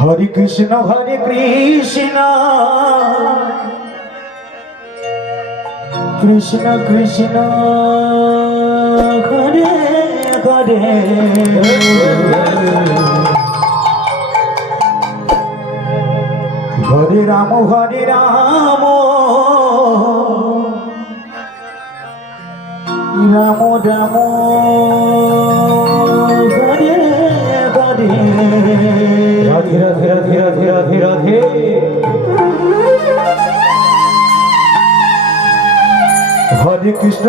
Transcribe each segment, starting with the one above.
হরে কৃষ্ণ কৃষ্ণ কৃষ্ণ হরে হরে হরে রাম রাম রাম হরে হরে রাধে রাধে রাধে রাধে রাধে রাধে। হরে কৃষ্ণ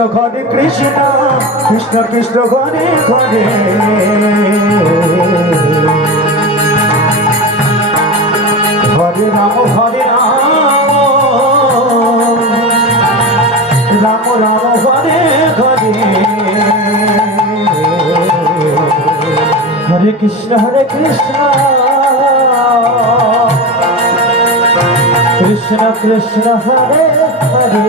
কৃষ্ণ কৃষ্ণ হরে হরে হরে রাম রাম রাম হরে হরে হরে কৃষ্ণ কৃষ্ণ কৃষ্ণ হরে হরে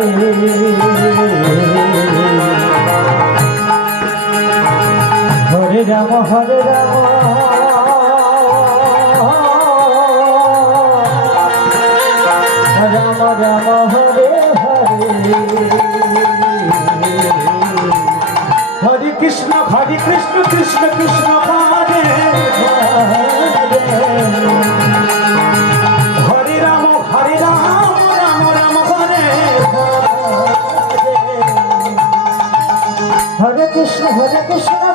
হরে রাম রাম রাম হরে হরে হরে কৃষ্ণ কৃষ্ণ কৃষ্ণ হরে হরে রাম রাম রাম হরে হরে কৃষ্ণ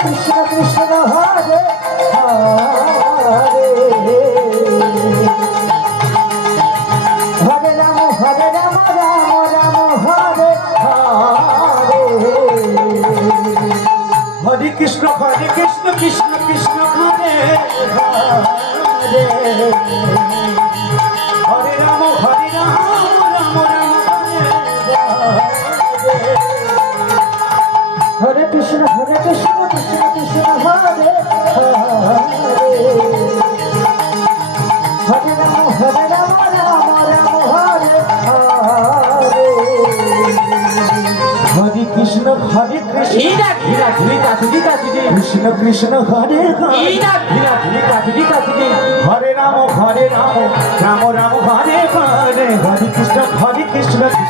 কৃষ্ণ কৃষ্ণ হরে হরে হরে রাম রাম রাম হরে হরে হরে কৃষ্ণ কৃষ্ণ কৃষ্ণ হরে হরে হরে রাম রাম রাম হরে হরে কৃষ্ণ কৃষ্ণ কৃষ্ণ হরে হরে হরে রাম রাম রাম হরে হরে হরে কৃষ্ণ কৃষ্ণ কৃষ্ণ হরে হরে রাম রাম রাম হরে হরে হরে কৃষ্ণ কৃষ্ণ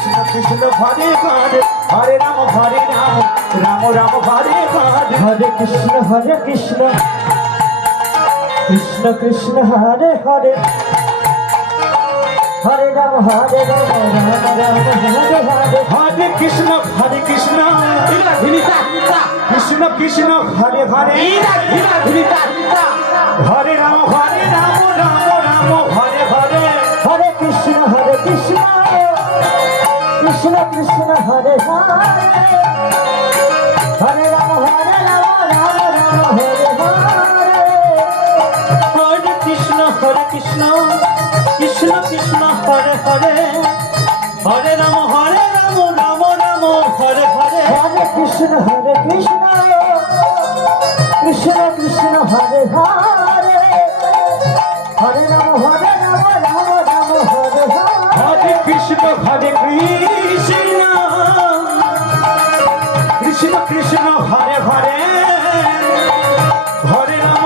কৃষ্ণ হরে হরে হরে রাম রাম রাম হরে হরে হরে কৃষ্ণ কৃষ্ণ কৃষ্ণ হরে হরে হরে রাম রাম রাম হরে হরে হরে কৃষ্ণ কৃষ্ণ কৃষ্ণ হরে হরে হরে রাম রাম রাম হরে হরে হরে কৃষ্ণ কৃষ্ণ কৃষ্ণ হরে হরে হরে রাম রাম রাম হরে হরে হরে কৃষ্ণ কৃষ্ণ কৃষ্ণ হরে হরে হরে রাম রাম রাম হরে হরে হরে কৃষ্ণ কৃষ্ণ কৃষ্ণ হরে হরে হরে রাম রাম রাম হরে হরে কৃষ্ণ কৃষ্ণ হরে হরে হরে রাম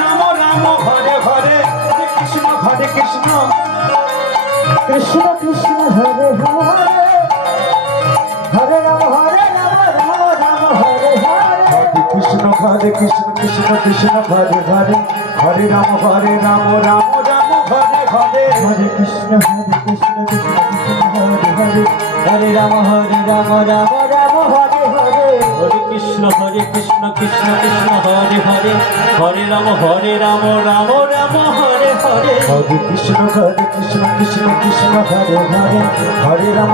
রাম রাম হরে হরে হরে কৃষ্ণ কৃষ্ণ কৃষ্ণ হরে হরে হরে রাম রাম হরে হরে হরে কৃষ্ণ কৃষ্ণ হরে হরে হরে রাম রাম হরে হরে হরে কৃষ্ণ কৃষ্ণ হরে হরে হরে রাম রাম রাম হরে হরে হরে কৃষ্ণ কৃষ্ণ হরে হরে হরে রাম রাম রাম হরে হরে হরে কৃষ্ণ কৃষ্ণ হরে হরে হরে রাম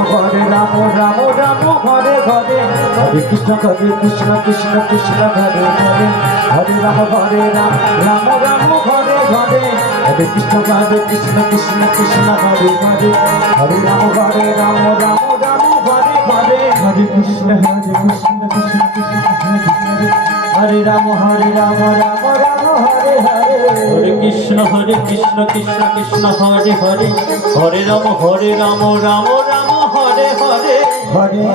রাম রাম হরে হরে হরে কৃষ্ণ কৃষ্ণ হরে হরে হরে রাম রাম রাম হরে হরে হরে কৃষ্ণ কৃষ্ণ হরে হরে হরে রাম রাম রাম হরে হরে হরে কৃষ্ণ কৃষ্ণ হরে হরে রাম রাম রাম হরে হরে হরে কৃষ্ণ কৃষ্ণ হরে হরে হরে রাম রাম রাম হরে হরে হরে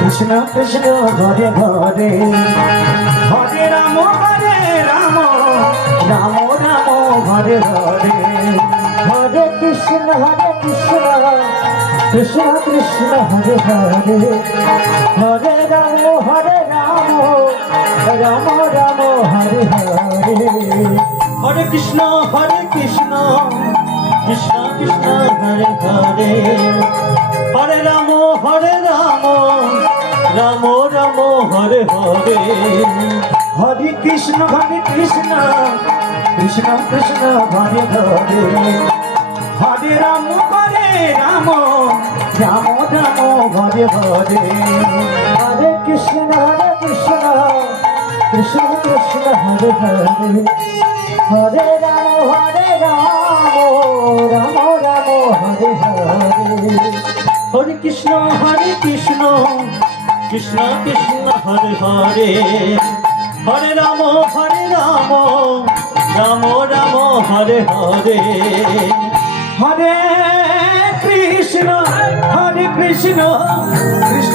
কৃষ্ণ কৃষ্ণ ঘরে ঘরে হরে রাম রাম রাম রাম ঘরে ঘরে হরে কৃষ্ণ কৃষ্ণ কৃষ্ণ হরে হরে হরে রাম রাম রাম হরে হরে হরে কৃষ্ণ কৃষ্ণ কৃষ্ণ হরে হরে হরে রাম রাম রাম হরে হরে হরে কৃষ্ণ কৃষ্ণ কৃষ্ণ হরে হরে হরে রাম রাম রাম হরে হরে হরে কৃষ্ণ কৃষ্ণ কৃষ্ণ হরে হরে হরে রাম রাম রাম হরে হরে হরে কৃষ্ণ কৃষ্ণ কৃষ্ণ হরে হরে হরে রাম রাম রাম হরে হরে হরে কৃষ্ণ কৃষ্ণ